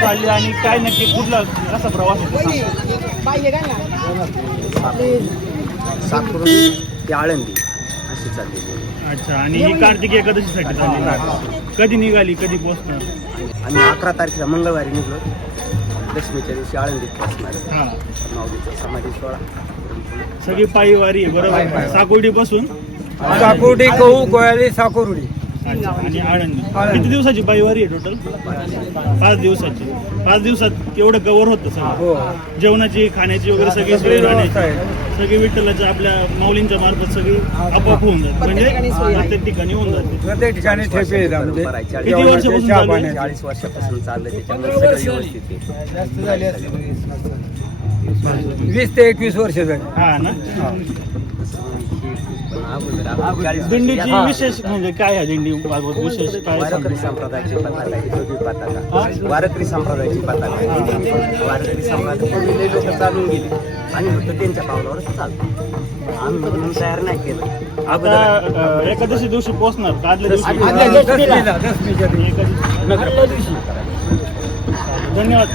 चालली आणि काय नक्की कुठला कसा प्रवास होता साकुर्डी ते आळंदी अशी चाललेली. अच्छा. आणि ही कार्तिकी एकादशीसाठी चालली. कधी निघाली, कधी पोहोचणार? आम्ही 11 तारखेला मंगळवारी निघलो. दशमीच्या दिवशी आळंदीत पोहोचणार. हां. माऊलीचा समाधी सोहळा. सगळी पायी वारी आहे बरोबर. साकुर्डी पासून साकुर्डी कहू कोयाली साकुर्डी आणि आळंदी. किती दिवसाची पायी वारी आहे टोटल? 5 दिवसाची. 5 दिवसात एवढं कव्हर होतं सगळं. जेवणाची, खाण्याची वगैरे सगळी सोय राहण्याची सगळी विठ्ठलाच्या आपल्या माऊलींच्या मार्फत सगळी आपोआप होऊन जाते. म्हणजे प्रत्येक ठिकाणी होऊन जाते. प्रत्येक ठिकाणी ठेपे आहेत आमचे. किती वर्षापासून चालू आहे? 40 वर्षापासून चाललं. त्याच्यामुळे सगळं व्यवस्थित आहे. 20 ते 21 वर्ष झाली. हा ना. दिंडीची विशेष म्हणजे काय आहे? दिंडी बाबत विशेष काय? वारकरी संप्रदायाची पताका आहे. जोगी पताका. वारकरी संप्रदायाची पताका आहे. वारकरी संप्रदाय लोक चालून गेले आणि फक्त त्यांच्या पावलावरच चालतो. आम्ही म्हणून तयार नाही केलं. आता एकादशी दिवशी पोहोचणार का आदल्या दिवशी? दशमीच्या दिवशी. एकादशी. धन्यवाद.